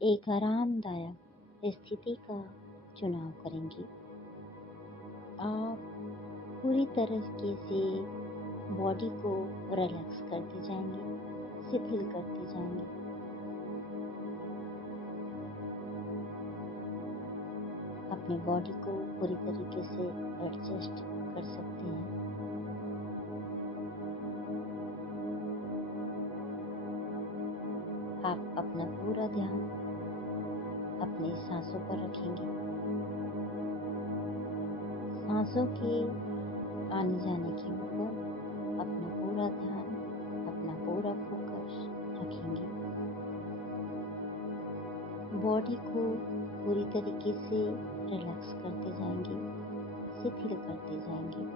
एक आरामदायक स्थिति का चुनाव करेंगे। आप पूरी तरीके से बॉडी को रिलैक्स करते जाएंगे, शिथिल करते जाएंगे। अपने बॉडी को पूरी तरीके से एडजस्ट कर सकते हैं। आप अपना पूरा ध्यान अपनी सांसों पर रखेंगे। सांसों के आने जाने के ऊपर अपना पूरा ध्यान, अपना पूरा फोकस रखेंगे। बॉडी को पूरी तरीके से रिलैक्स करते जाएंगे, शिथिल करते जाएंगे।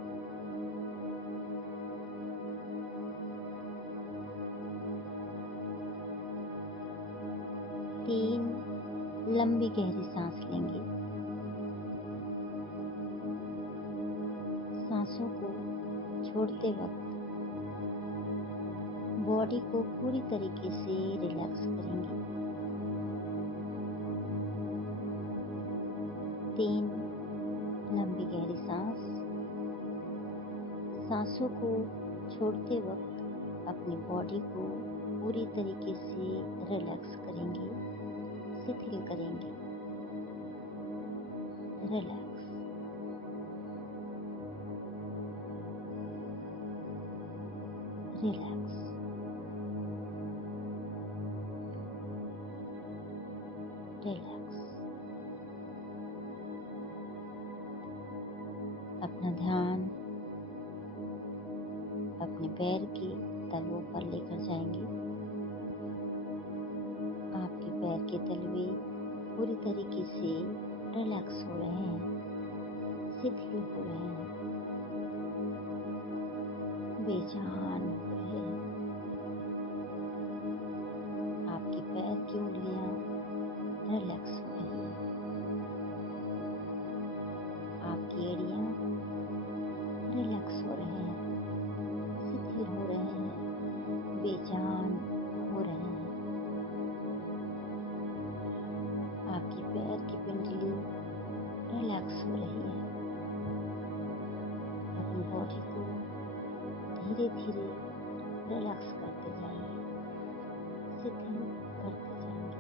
तीन लंबी गहरी सांस लेंगे। सांसों को छोड़ते वक्त बॉडी को पूरी तरीके से रिलैक्स करेंगे। 3 लंबी गहरी सांस। सांसों को छोड़ते वक्त अपनी बॉडी को पूरी तरीके से रिलैक्स करेंगे, शिथिल करेंगे। Relax, relax, relax. अपना ध्यान अपने पैर के तलवों पर लेकर जाएंगे। आपके पैर के तलवे पूरी तरीके से रिलैक्स हो रहे हैं, शिथिल हो रहे हैं, बेजान हो रहे हैं। आपके पैर की उंगलियां रिलैक्स हो रही हैं। आपकी एड़ियां रिलैक्स हो रहे हैं, शिथिल हो रहे हैं, बेजान हो रहे हैं। आपकी पैर की पिंडली रिलैक्स हो रही है। अपनी बॉडी को धीरे धीरे रिलैक्स करते जाइए, शिथिल करते जाइए।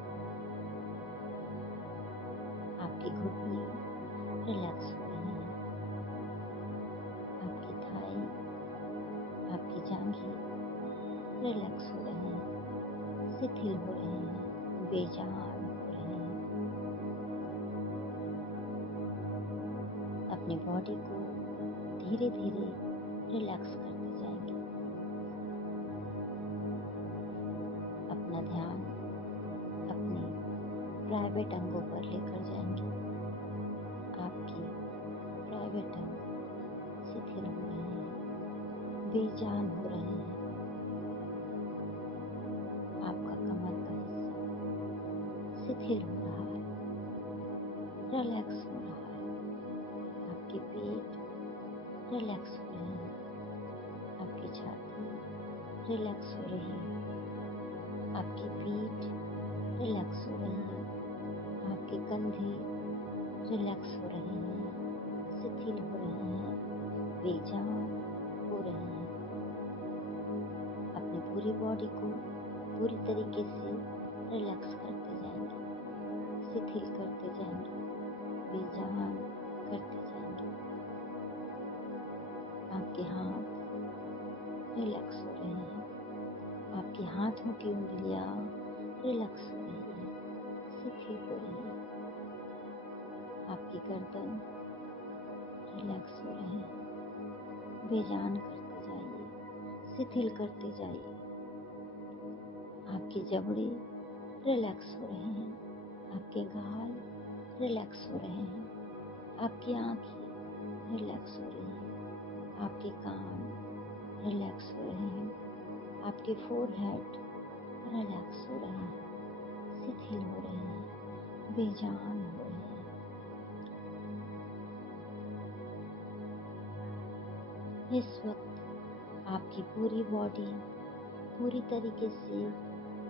आपके घुटने रिलैक्स हो रहे हैं। आपकी थाई, आपकी जांघें रिलैक्स हो रहे हैं, शिथिल हो रहे हैं, बेजान हो रहे हैं। अपनी बॉडी को धीरे धीरे रिलैक्स करते जाएंगे। अपना ध्यान अपने प्राइवेट अंगों पर लेकर जाएंगे। आपके प्राइवेट अंग शिथिल हो रहे हैं, बेजान हो रहे हैं। आपका कमर का हिस्सा शिथिल हो रहा है, रिलैक्स हो रहा है। आपके पेट रिलैक्स हो रहे हैं, आपकी छाती रिलैक्स हो रही है, आपकी पीठ रिलैक्स हो रही है, आपके कंधे रिलैक्स हो रहे हैं, शिथिल हो रहे हैं, बेजान हो रहे हैं। अपनी पूरी बॉडी को पूरी तरीके से रिलैक्स करते जाएंगे, शिथिल करते जाएंगे, बेजान करते जाएंगे। आपके हाथ रिलैक्स हो रहे हैं, आपके हाथों की उंगलियां रिलैक्स हो रही है, शिथिल हो रही है। आपकी गर्दन रिलैक्स हो रहे हैं, बेजान करते जाइए, शिथिल करते जाइए। आपके जबड़े रिलैक्स हो रहे हैं, आपके गाल रिलैक्स हो रहे हैं, आपकी आंखें रिलैक्स हो रही हैं, आपके कान रिलैक्स हो रहे हैं, आपके फोरहेड रिलैक्स हो रहे हैं, शिथिल हो रहे हैं, बेजान हो रहे हैं। इस वक्त आपकी पूरी बॉडी पूरी तरीके से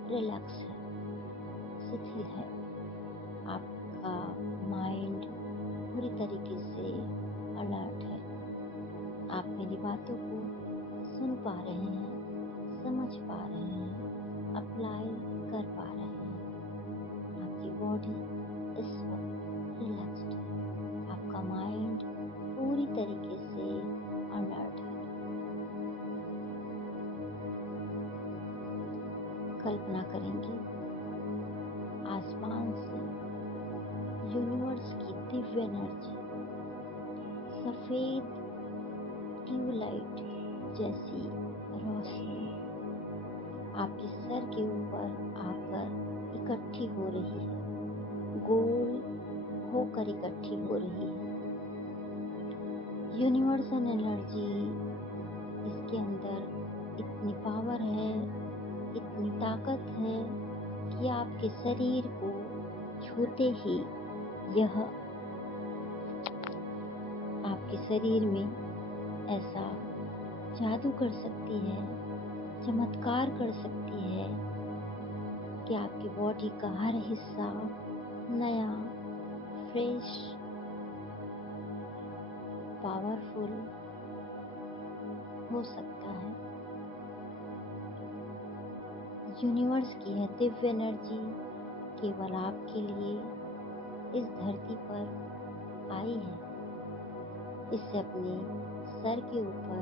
रिलैक्स है, शिथिल है, तरीके से अलर्ट है। आप मेरी बातों को सुन पा रहे हैं, समझ पा रहे हैं, अप्लाई कर पा रहे हैं। आपकी बॉडी इस वक्त रिलैक्स्ड है। आपका माइंड पूरी तरीके से अलर्ट है। कल्पना करेंगे आसमान से यूनिवर्स की दिव्य एनर्जी सफेद ट्यूबलाइट जैसी रोशनी आपके सर के ऊपर आकर इकट्ठी हो रही है, गोल होकर इकट्ठी हो रही है। यूनिवर्सल एनर्जी, इसके अंदर इतनी पावर है, इतनी ताकत है कि आपके शरीर को छूते ही यह आपके शरीर में ऐसा जादू कर सकती है, चमत्कार कर सकती है कि आपकी बॉडी का हर हिस्सा नया, फ्रेश, पावरफुल हो सकता है। यूनिवर्स की यह दिव्य एनर्जी केवल आपके लिए इस धरती पर आई है। इसे अपने सर के ऊपर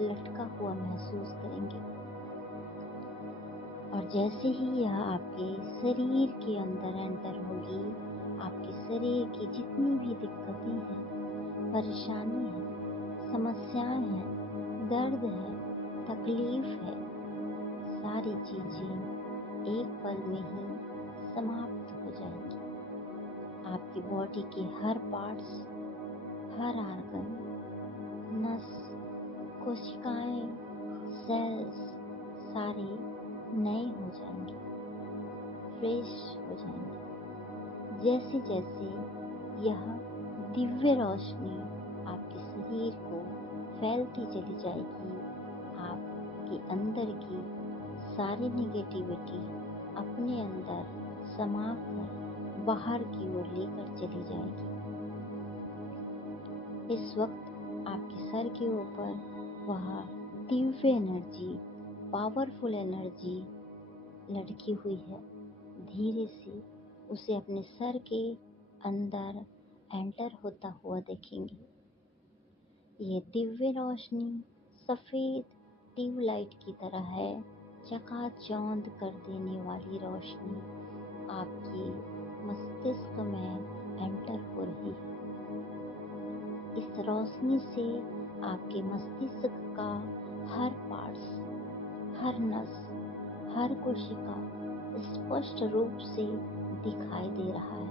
लटका हुआ महसूस करेंगे और जैसे ही यह आपके शरीर के अंदर एंटर होगी, आपके शरीर की जितनी भी दिक्कतें हैं, परेशानी है, समस्याएं हैं, दर्द है, तकलीफ है, सारी चीजें एक पल में ही समाप्त हो जाएंगी। आपकी बॉडी के हर पार्ट्स, हर आर्गन, नस, कोशिकाएं, सेल्स सारे नए हो जाएंगे, फ्रेश हो जाएंगे। जैसे जैसे यह दिव्य रोशनी आपके शरीर को फैलती चली जाएगी, आपके अंदर की सारी नेगेटिविटी अपने अंदर समाकर बाहर की ओर लेकर चली जाएगी। इस वक्त आपके सर के ऊपर वह दिव्य एनर्जी, पावरफुल एनर्जी लटकी हुई है। धीरे से उसे अपने सर के अंदर एंटर होता हुआ देखेंगे। ये दिव्य रोशनी सफेद ट्यूबलाइट की तरह है, चकाचौंध कर देने वाली रोशनी आपके मस्तिष्क में एंटर हो रही है। इस रोशनी से आपके मस्तिष्क का हर पार्ट्स, हर नस, हर कोशिका स्पष्ट रूप से दिखाई दे रहा है।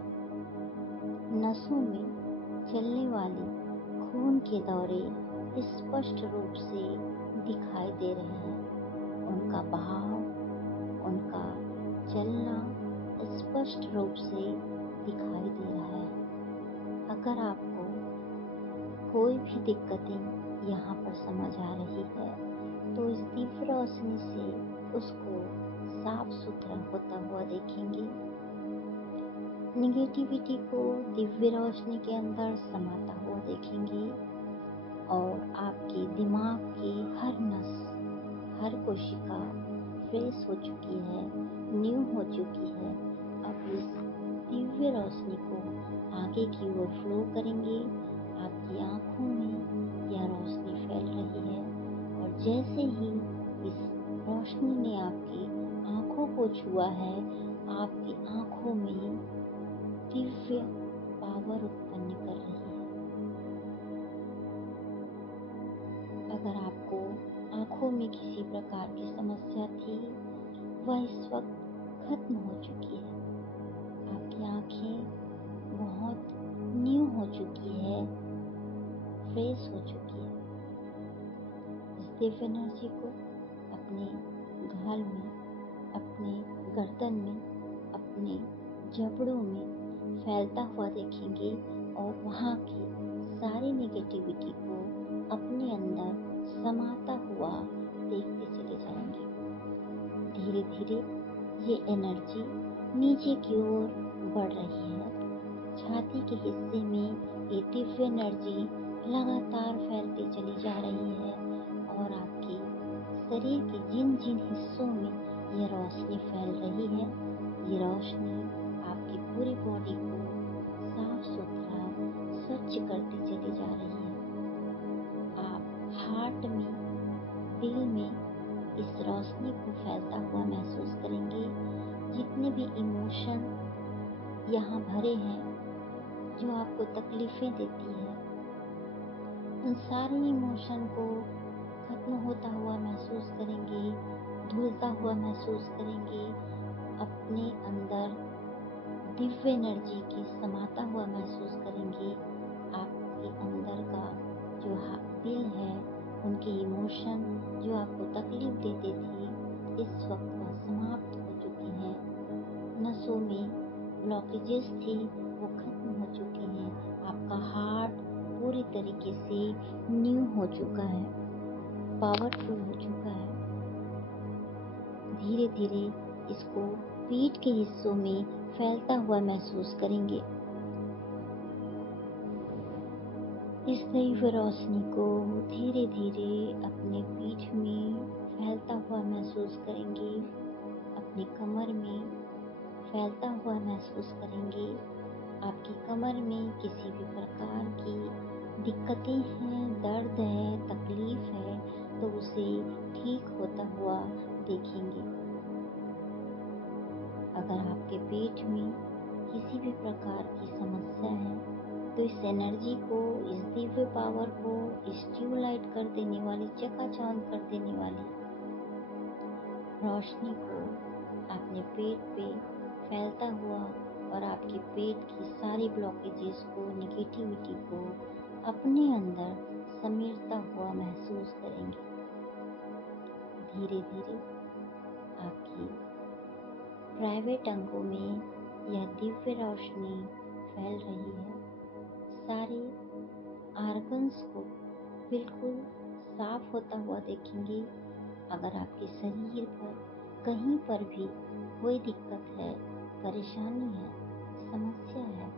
नसों में चलने वाले खून के दौरे स्पष्ट रूप से दिखाई दे रहे हैं। उनका बहाव, उनका चलना स्पष्ट रूप से दिखाई दे रहा है। अगर आपको कोई भी दिक्कतें यहाँ पर समझ आ रही है तो इस दिव्य रोशनी से उसको साफ सुथरा होता हुआ देखेंगे। निगेटिविटी को दिव्य रोशनी के अंदर समाता हुआ देखेंगे और आपके दिमाग की हर नस, हर कोशिका फ्रेश हो चुकी है, न्यू हो चुकी है। अब इस दिव्य रोशनी को आगे की ओर फ्लो करेंगे। आपकी आंखों में यह रोशनी फैल रही है और जैसे ही इस रोशनी ने आपकी आंखों को छुआ है, आपकी आंखों में दिव्य पावर उत्पन्न कर रही है। अगर आपको आंखों में किसी प्रकार की समस्या थी, वह इस वक्त खत्म हो चुकी है। आपकी आंखें बहुत न्यू हो चुकी है, फ्रेश हो चुकी है। इस दिव्य एनर्जी को अपने गाल में, अपने गर्दन में, अपने जबड़ों में फैलता हुआ देखेंगे और वहाँ की सारी नेगेटिविटी को अपने अंदर समाता हुआ देखते चले जाएंगे। धीरे धीरे ये एनर्जी नीचे की ओर बढ़ रही है, छाती के हिस्से में ये दिव्य एनर्जी लगातार फैलती चली जा रही है और आपके शरीर के जिन जिन हिस्सों में ये रोशनी फैल रही है, ये रोशनी आपकी पूरी बॉडी को साफ सुथरा स्वच्छ करती चली जा रही है। आप हार्ट में, दिल में इस रोशनी को फैलता हुआ महसूस करेंगे। जितने भी इमोशन यहाँ भरे हैं, जो आपको तकलीफें देती है, उन सारे इमोशन को खत्म होता हुआ महसूस करेंगे, धुलता हुआ महसूस करेंगे। अपने अंदर दिव्य एनर्जी की समाता हुआ महसूस करेंगे। आपके अंदर का जो दिल है, उनके इमोशन जो आपको तकलीफ देते थे, इस वक्त वह समाप्त हो चुके हैं। नसों में ब्लॉकेजेस थी, वो खत्म हो चुके हैं। आपका हार्ट पूरी तरीके से न्यू हो चुका है, पावरफुल हो चुका है। धीरे धीरे इसको पीठ के हिस्सों में फैलता हुआ महसूस करेंगे। इस दिव्य रोशनी को धीरे धीरे अपने पीठ में फैलता हुआ महसूस करेंगे, अपनी कमर में फैलता हुआ महसूस करेंगे। आपकी कमर में किसी भी प्रकार की दिक्कतें हैं, दर्द है, तकलीफ है, तो उसे ठीक होता हुआ देखेंगे। अगर आपके पेट में किसी भी प्रकार की समस्या है, तो इस एनर्जी को, इस दिव्य पावर को स्टिमुलेट कर देने वाली, चकाचौंध कर देने वाली रोशनी को अपने पेट पे फैलता हुआ और आपके पेट की सारी ब्लॉकेजेस को, नेगेटिविटी को अपने अंदर समेटता हुआ महसूस करेंगे। धीरे धीरे आपकी प्राइवेट अंगों में यह दिव्य रोशनी फैल रही है। सारे ऑर्गन्स को बिल्कुल साफ होता हुआ देखेंगे। अगर आपके शरीर पर कहीं पर भी कोई दिक्कत है, परेशानी है, समस्या है,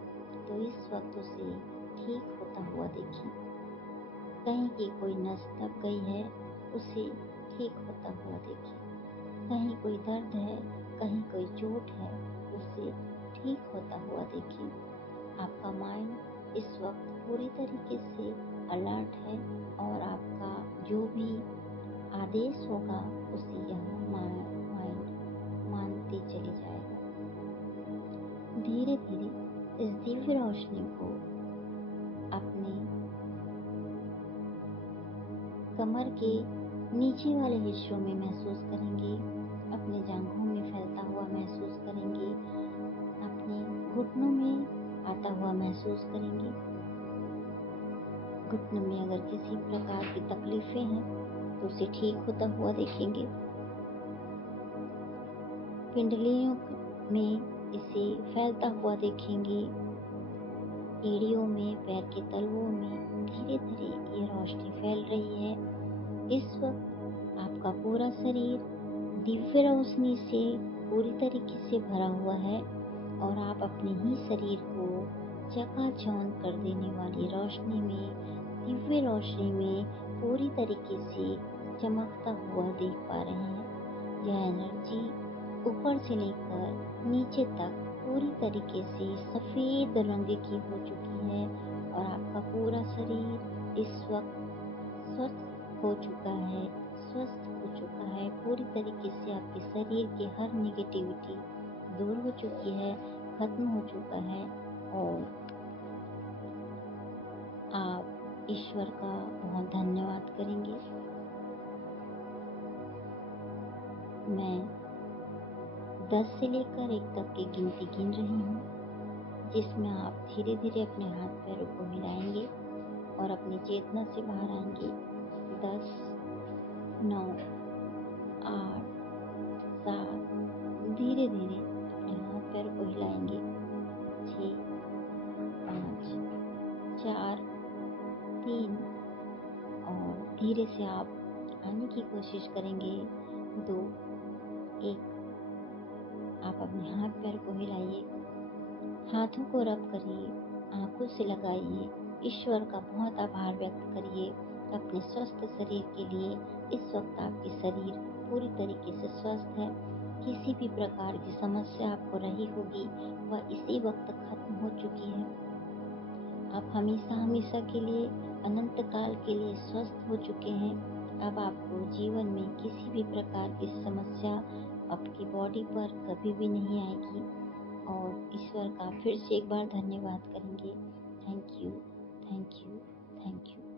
तो इस वक्त उसे ठीक होता हुआ देखिए। कहीं की कोई नस दब गई है, उसे ठीक होता हुआ देखिए। कहीं कोई दर्द है, कहीं कोई चोट है, उसे ठीक होता हुआ देखिए। आपका माइंड इस वक्त पूरी तरीके से अलर्ट है और आपका जो भी आदेश होगा उसे यह माइंड मानते चले जाएगा। धीरे धीरे इस दिव्य रोशनी को अपने कमर के नीचे वाले हिस्सों में महसूस करेंगे, अपने जांघों में फैलता हुआ महसूस करेंगे, अपने घुटनों में आता हुआ महसूस करेंगे। घुटनों में अगर किसी प्रकार की तकलीफें हैं, तो उसे ठीक होता हुआ देखेंगे। पिंडलियों में इसे फैलता हुआ देखेंगे। एड़ियों में, पैर के तलवों में धीरे धीरे ये रोशनी फैल रही है। इस वक्त आपका पूरा शरीर दिव्य रोशनी से पूरी तरीके से भरा हुआ है और आप अपने ही शरीर को चकाचौंध कर देने वाली रोशनी में, दिव्य रोशनी में पूरी तरीके से चमकता हुआ देख पा रहे हैं। यह एनर्जी ऊपर से लेकर नीचे तक पूरी तरीके से सफ़ेद रंग की हो चुकी है और आपका पूरा शरीर इस वक्त स्वस्थ हो चुका है, स्वस्थ हो चुका है। पूरी तरीके से आपके शरीर की हर नेगेटिविटी दूर हो चुकी है, खत्म हो चुका है और आप ईश्वर का बहुत धन्यवाद करेंगे। मैं 10 से लेकर 1 तक की गिनती गिन रही हूँ, जिसमें आप धीरे धीरे अपने हाथ पैरों को हिलाएंगे और अपनी चेतना से बाहर आएंगे। 10, 9, 8, 7, धीरे धीरे अपने हाथ पैरों को हिलाएंगे। 6, 5, 4, 3 और धीरे से आप आने की कोशिश करेंगे। 2, 1, आप अपने हाथ पैर को हिलाइए। हाथों को रब करिए, आंखों से लगाइए, ईश्वर का बहुत आभार व्यक्त करिए अपने स्वस्थ शरीर के लिए। इस वक्त आपकी शरीर पूरी तरीके से स्वस्थ है। किसी भी प्रकार की समस्या आपको रही होगी वह इसी वक्त खत्म हो चुकी है। आप हमेशा हमेशा के लिए, अनंत काल के लिए स्वस्थ हो चुके हैं। अब आपको जीवन में किसी भी प्रकार की समस्या आपकी बॉडी पर कभी भी नहीं आएगी। और ईश्वर का फिर से एक बार धन्यवाद करेंगे। Thank you, thank you, thank you.